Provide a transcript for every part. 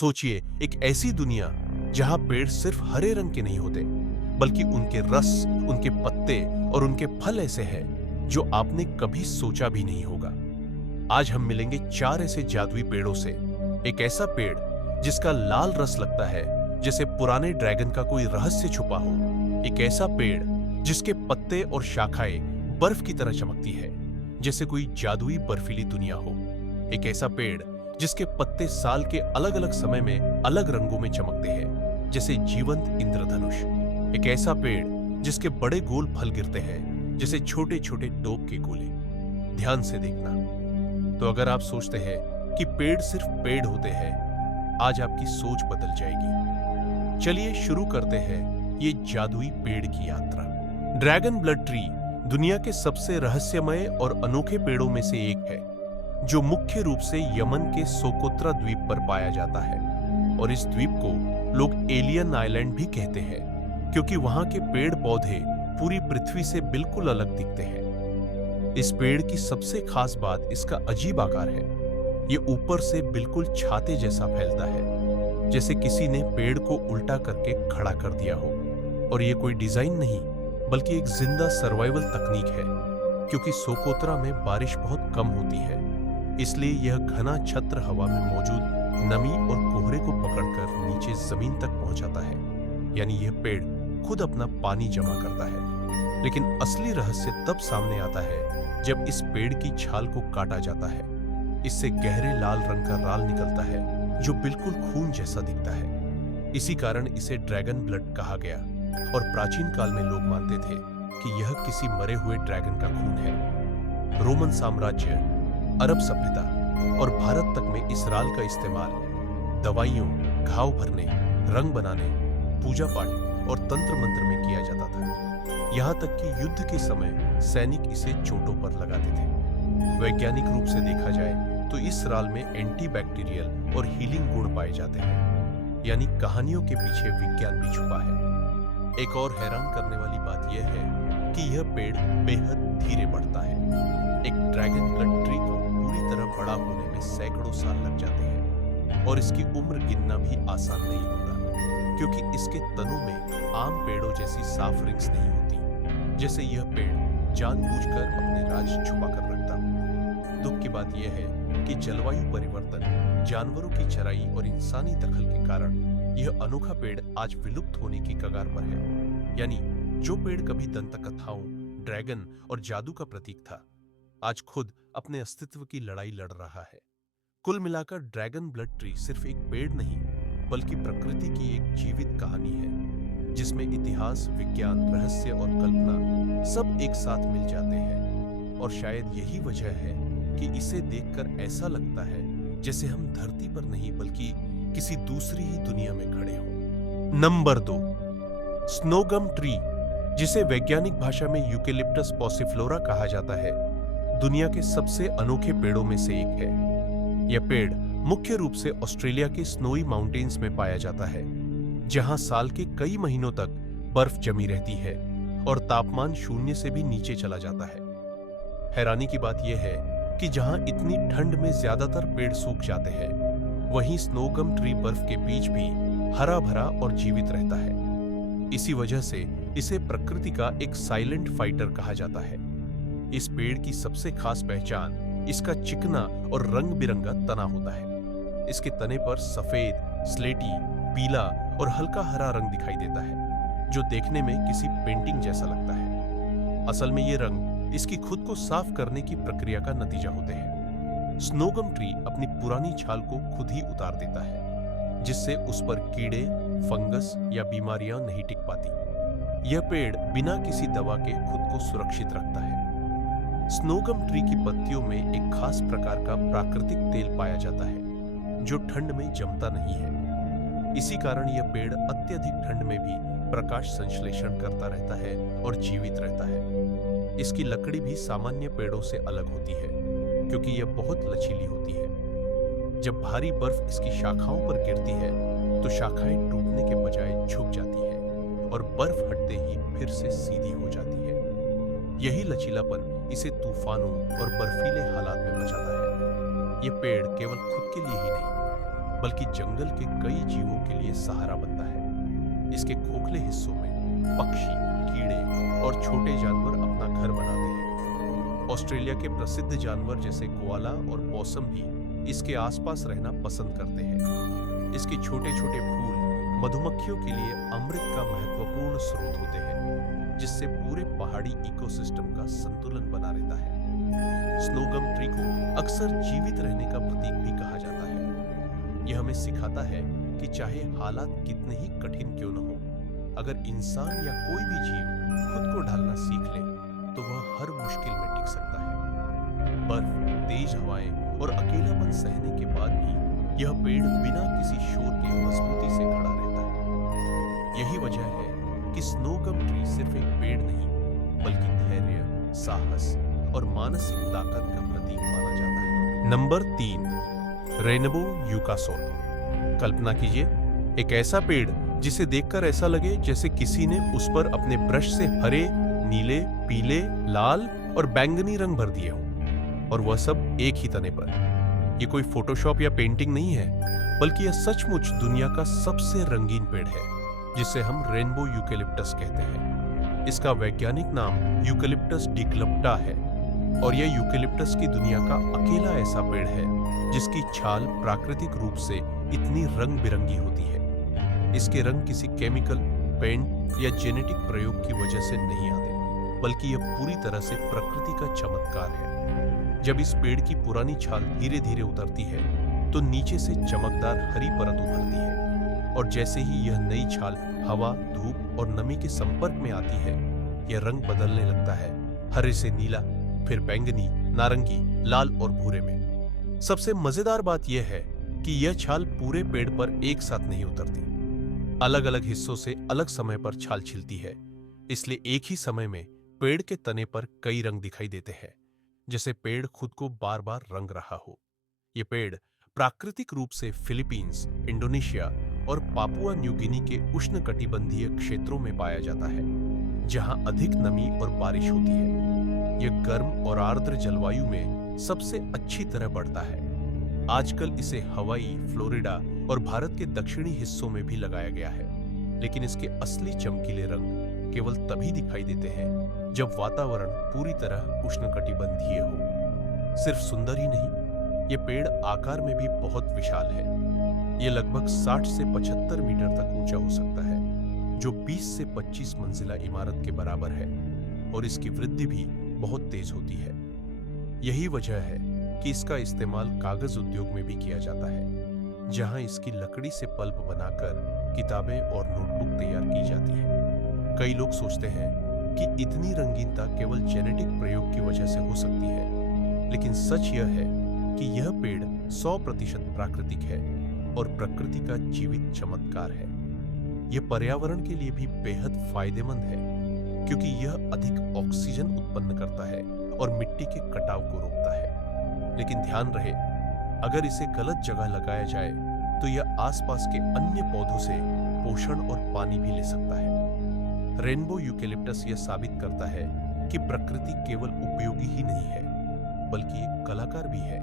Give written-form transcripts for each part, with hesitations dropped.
सोचिए, एक ऐसी दुनिया जहां पेड़ सिर्फ हरे रंग के नहीं होते, बल्कि उनके रस, उनके पत्ते और उनके फल ऐसे हैं जो आपने कभी सोचा भी नहीं होगा। आज हम मिलेंगे 4 ऐसे जादुई पेड़ों से। एक ऐसा पेड़ जिसका लाल रस लगता है जैसे पुराने ड्रैगन का कोई रहस्य छुपा हो। एक ऐसा पेड़ जिसके पत्ते और शाखाएं बर्फ की तरह चमकती है, जैसे कोई जादुई बर्फीली दुनिया हो। एक ऐसा पेड़ जिसके पत्ते साल के अलग अलग समय में अलग रंगों में चमकते हैं, जैसे जीवंत इंद्रधनुष। एक ऐसा पेड़ जिसके बड़े गोल फल गिरते हैं, जैसे छोटे छोटे टोप के गोले। ध्यान से देखना। तो अगर आप सोचते हैं कि पेड़ सिर्फ पेड़ होते हैं, आज आपकी सोच बदल जाएगी। चलिए शुरू करते हैं ये जादुई पेड़ की यात्रा। ड्रैगन ब्लड ट्री दुनिया के सबसे रहस्यमय और अनोखे पेड़ों में से एक है, जो मुख्य रूप से यमन के सोकोत्रा द्वीप पर पाया जाता है। और इस द्वीप को लोग एलियन आइलैंड भी कहते हैं, क्योंकि वहां के पेड़ पौधे पूरी पृथ्वी से बिल्कुल अलग दिखते हैं। इस पेड़ की सबसे खास बात इसका अजीब आकार है। ये ऊपर से बिल्कुल छाते जैसा फैलता है, जैसे किसी ने पेड़ को उल्टा करके खड़ा कर दिया हो। और ये कोई डिजाइन नहीं, बल्कि एक जिंदा सर्वाइवल तकनीक है, क्योंकि सोकोत्रा में बारिश बहुत कम होती है। इसलिए यह घना छत्र हवा में मौजूद नमी और कोहरे को पकड़कर नीचे जमीन तक पहुंचाता है। यानी यह पेड़ खुद अपना पानी जमा करता है। लेकिन असली रहस्य तब सामने आता है जब इस पेड़ की छाल को काटा जाता है। इससे गहरे लाल रंग का राल निकलता है, जो बिल्कुल खून जैसा दिखता है। इसी कारण इसे ड्रैगन ब्लड कहा गया। और प्राचीन काल में लोग मानते थे कि यह किसी मरे हुए ड्रैगन का खून है। रोमन साम्राज्य, अरब सभ्यता और भारत तक में इस राल का इस्तेमाल दवाइयों, घाव भरने, रंग बनाने, पूजा पाठ और तंत्र मंत्र में किया जाता था। यहाँ तक कि युद्ध के समय सैनिक इसे चोटों पर लगाते थे। वैज्ञानिक रूप से देखा जाए तो इस राल में एंटीबैक्टीरियल और हीलिंग गुण पाए जाते हैं। यानी कहानियों के पीछे विज्ञान भी छुपा है। एक और हैरान करने वाली बात यह है कि यह पेड़ बेहद धीरे बढ़ता है। एक ड्रैगन ब्लड ट्री को पूरी तरह बड़ा होने में सैकड़ों साल लग जाते हैं। और इसकी उम्र गिनना भी आसान नहीं होता, क्योंकि इसके तनों में आम पेड़ों जैसी साफ रिंग्स नहीं होती, जैसे यह पेड़ जानबूझकर अपने राज छुपा कर रखता हो। दुख की बात यह है कि जलवायु परिवर्तन, जानवरों की चराई और इंसानी दखल के कारण यह अनोखा पेड़ आज विलुप्त होने की कगार पर है। यानी जो पेड़ कभी दंतकथाओं, ड्रैगन और जादू का प्रतीक था, आज खुद अपने अस्तित्व की लड़ाई लड़ रहा है। कुल मिलाकर ड्रैगन ब्लड ट्री सिर्फ एक पेड़ नहीं, बल्कि प्रकृति की एक जीवित कहानी है, जिसमें इतिहास, विज्ञान, रहस्य और कल्पना सब एक साथ मिल जाते हैं। और शायद यही वजह है कि इसे देखकर ऐसा लगता है जैसे हम धरती पर नहीं, बल्कि किसी दूसरी ही दुनिया में खड़े हों। नंबर 2, स्नोगम ट्री, जिसे वैज्ञानिक भाषा में यूकेलिप्टस पॉसिफ्लोरा कहा जाता है, दुनिया के सबसे अनोखे पेड़ों में से एक है। यह पेड़ मुख्य रूप से ऑस्ट्रेलिया के स्नोई माउंटेन्स में पाया जाता है, जहां साल के कई महीनों तक बर्फ जमी रहती है और तापमान शून्य से भी नीचे चला जाता है। हैरानी की बात यह है कि जहां इतनी ठंड में ज्यादातर पेड़ सूख जाते हैं, वहीं स्नोगम ट्री बर्फ के बीच भी हरा भरा और जीवित रहता है। इसी वजह से इसे प्रकृति का एक साइलेंट फाइटर कहा जाता है। इस पेड़ की सबसे खास पहचान इसका चिकना और रंग बिरंगा तना होता है। इसके तने पर सफेद, स्लेटी, पीला और हल्का हरा रंग दिखाई देता है, जो देखने में किसी पेंटिंग जैसा लगता है। असल में ये रंग इसकी खुद को साफ करने की प्रक्रिया का नतीजा होते हैं। स्नोगम ट्री अपनी पुरानी छाल को खुद ही उतार देता है, जिससे उस पर कीड़े, फंगस या बीमारियां नहीं टिक पाती। यह पेड़ बिना किसी दवा के खुद को सुरक्षित रखता है। स्नोगम ट्री की पत्तियों में एक खास प्रकार का प्राकृतिक तेल पाया जाता है, जो ठंड में जमता नहीं है। इसी कारण यह पेड़ अत्यधिक ठंड में भी प्रकाश संश्लेषण करता रहता है और जीवित रहता है। इसकी लकड़ी भी सामान्य पेड़ों से अलग होती है, क्योंकि यह बहुत लचीली होती है। जब भारी बर्फ इसकी शाखाओं पर गिरती है, तो शाखाएं टूटने के बजाय झुक जाती है और बर्फ हटते ही फिर से सीधी हो जाती है। यही लचीलापन इसे तूफानों और बर्फीले हालात में बचाता है। ये पेड़ केवल खुद के लिए ही नहीं, बल्कि जंगल के कई जीवों के लिए सहारा बनता है। इसके खोखले हिस्सों में पक्षी, कीड़े और छोटे जानवर अपना घर बनाते हैं। ऑस्ट्रेलिया के प्रसिद्ध जानवर जैसे कोआला और पॉसम भी इसके आसपास रहना पसंद करते हैं। इसके छोटे छोटे फूल मधुमक्खियों के लिए अमृत का महत्वपूर्ण स्रोत होते हैं, जिससे पूरे पहाड़ी इकोसिस्टम का संतुलन बना रहता है। स्नोगम ट्री को अक्सर जीवित रहने का प्रतीक भी कहा जाता है। यह हमें सिखाता है कि चाहे हालात कितने ही कठिन क्यों न हो, अगर इंसान या कोई भी जीव खुद को ढालना सीख ले तो वह हर मुश्किल में टिक सकता है। बर्फ, तेज हवाएं और अकेलापन सहने के बाद भी यह पेड़ बिना किसी शोर के मजबूती से खड़ा रहता है। यही वजह है कि स्नोगम ट्री सिर्फ एक पेड़ नहीं, बल्कि धैर्य, साहस और मानसिक ताकत का प्रतीक माना जाता है। Number 3, rainbow यूकासोल। कल्पना कीजिए, एक ऐसा पेड़ जिसे देखकर ऐसा लगे जैसे किसी ने उस पर अपने ब्रश से हरे, नीले, पीले, लाल और बैंगनी रंग भर दिए हों, और वह सब एक ही तने पर। यह कोई फोटोशॉप या पेंटिंग नहीं है, बल्कि यह सचमुच दुनिया का सबसे रंगीन पेड़ है, जिसे हम रेनबो यूकेलिप्टस कहते हैं। इसका वैज्ञानिक नाम यूकेलिप्टस डिक्लप्टा है, और यह यूकेलिप्टस की दुनिया का अकेला ऐसा पेड़ है जिसकी छाल प्राकृतिक रूप से इतनी रंग बिरंगी होती है। इसके रंग किसी केमिकल, पेंट या जेनेटिक प्रयोग की वजह से नहीं आते, बल्कि यह पूरी तरह से प्रकृति का चमत्कार है। जब इस पेड़ की पुरानी छाल धीरे धीरे उतरती है तो नीचे से चमकदार हरी परत उभरती है, और जैसे ही यह नई छाल हवा, धूप और नमी के संपर्क में आती है, यह रंग बदलने लगता है, हरे से नीला, फिर बैंगनी, नारंगी, लाल और भूरे में। सबसे मजेदार बात यह है कि यह छाल पूरे पेड़ पर एक साथ नहीं उतरती। अलग अलग हिस्सों से अलग समय पर छाल छिलती है, इसलिए एक ही समय में पेड़ के तने पर कई रंग दिखाई देते हैं, जैसे पेड़ खुद को बार बार रंग रहा हो। यह पेड़ प्राकृतिक रूप से फिलीपींस, इंडोनेशिया और पापुआ न्यू गिनी के उष्णकटिबंधीय क्षेत्रों में पाया जाता है, जहां अधिक नमी और बारिश होती है। यह गर्म और आर्द्र जलवायु में सबसे अच्छी तरह बढ़ता है। आजकल इसे हवाई, फ्लोरिडा और भारत के दक्षिणी हिस्सों में भी लगाया गया है, लेकिन इसके असली चमकीले रंग केवल तभी दिखाई देते हैं जब वातावरण पूरी तरह उष्णकटिबंधीय हो। सिर्फ सुंदर ही नहीं, ये पेड़ आकार में भी बहुत विशाल है। ये लगभग 60 से 75 मीटर तक ऊंचा हो सकता है, जो 20 से 25 मंजिला इमारत के बराबर है, और इसकी वृद्धि भी बहुत तेज होती है। यही वजह है कि इसका इस्तेमाल कागज उद्योग में भी किया जाता है, जहां इसकी लकड़ी से पल्प बनाकर किताबें और नोटबुक तैयार की जाती है। कई लोग सोचते हैं कि इतनी रंगीनता केवल जेनेटिक प्रयोग की वजह से हो सकती है, लेकिन सच यह है कि यह पेड़ 100% प्राकृतिक है और प्रकृति का जीवित चमत्कार है। यह पर्यावरण के लिए भी बेहद फायदेमंद है, क्योंकि यह अधिक ऑक्सीजन उत्पन्न करता है और मिट्टी के कटाव को रोकता है। लेकिन ध्यान रहे, अगर इसे गलत जगह लगाया जाए तो यह आसपास के अन्य पौधों से पोषण और पानी भी ले सकता है। रेनबो यूकेलिप्टस यह साबित करता है कि प्रकृति केवल उपयोगी ही नहीं है, बल्कि एक कलाकार भी है।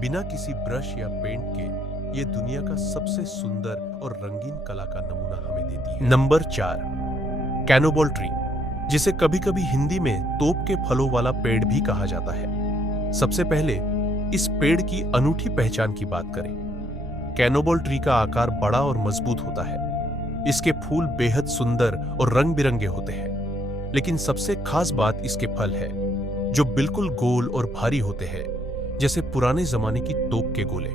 बिना किसी ब्रश या पेंट के यह दुनिया का सबसे सुंदर और रंगीन कला का नमूना हमें देती है। नंबर 4, कैनोबोल ट्री, जिसे कभी कभी हिंदी में तोप के फलों वाला पेड़ भी कहा जाता है। सबसे पहले इस पेड़ की अनूठी पहचान की बात करें। कैनोबोल ट्री का आकार बड़ा और मजबूत होता है। इसके फूल बेहद सुंदर और रंग बिरंगे होते हैं, लेकिन सबसे खास बात इसके फल है, जो बिल्कुल गोल और भारी होते हैं, जैसे पुराने जमाने की तोप के गोले।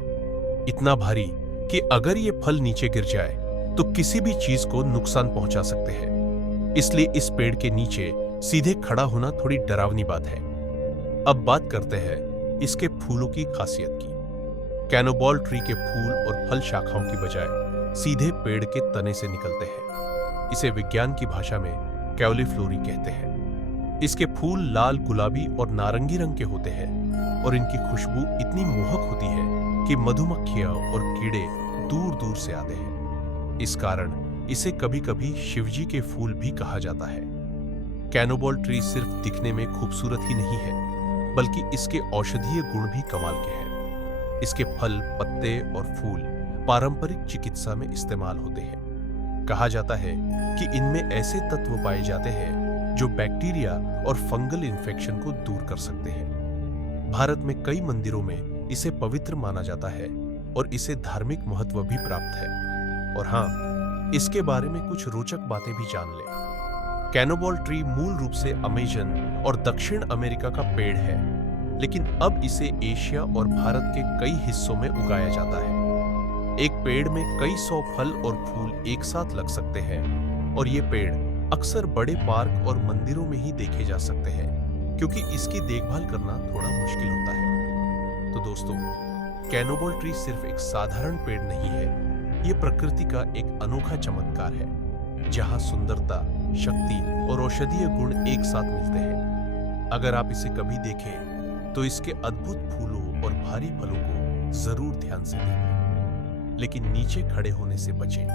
इतना भारी कि अगर ये फल नीचे गिर जाए तो किसी भी चीज को नुकसान पहुंचा सकते हैं। इसलिए इस पेड़ के नीचे सीधे खड़ा होना थोड़ी डरावनी बात है। अब बात करते हैं इसके फूलों की खासियत की। कैनोबोल ट्री के फूल और फल शाखाओं की बजाय सीधे पेड़ के तने से निकलते हैं। इसे विज्ञान की भाषा में कैलिफ्लोरी कहते हैं। इसके फूल लाल, गुलाबी और नारंगी रंग के होते हैं, और इनकी खुशबू इतनी मोहक होती है कि मधुमक्खियां और कीड़े दूर दूर से आते हैं। इस कारण इसे कभी कभी शिवजी के फूल भी कहा जाता है। कैनोबोल ट्री सिर्फ दिखने में खूबसूरत ही नहीं है, बल्कि इसके औषधीय गुण भी कमाल के हैं। इसके फल, पत्ते और फूल पारंपरिक चिकित्सा में इस्तेमाल होते हैं। कहा जाता है कि इनमें ऐसे तत्व पाए जाते हैं जो बैक्टीरिया और फंगल इन्फेक्शन को दूर कर सकते हैं। भारत में कई मंदिरों में इसे पवित्र माना जाता है और इसे धार्मिक महत्व भी प्राप्त है। और हाँ, इसके बारे में कुछ रोचक बातें भी जान लें। कैनोबॉल ट्री मूल रूप से अमेजन और दक्षिण अमेरिका का पेड़ है, लेकिन अब इसे एशिया और भारत के कई हिस्सों में उगाया जाता है। एक पेड़ में कई 100 फल और फूल एक साथ लग सकते हैं और ये पेड़ अक्सर बड़े पार्क और मंदिरों में ही देखे जा सकते हैं, क्योंकि इसकी देखभाल करना थोड़ा मुश्किल होता है। तो दोस्तों, कैनोबॉल ट्री सिर्फ एक साधारण पेड़ नहीं है, ये प्रकृति का एक अनोखा चमत्कार है, जहां सुंदरता, शक्ति और औषधीय गुण एक साथ मिलते हैं। अगर आप इसे कभी देखें तो इसके अद्भुत फूलों और भारी फलों को जरूर ध्यान से देखें, लेकिन नीचे खड़े होने से बचें,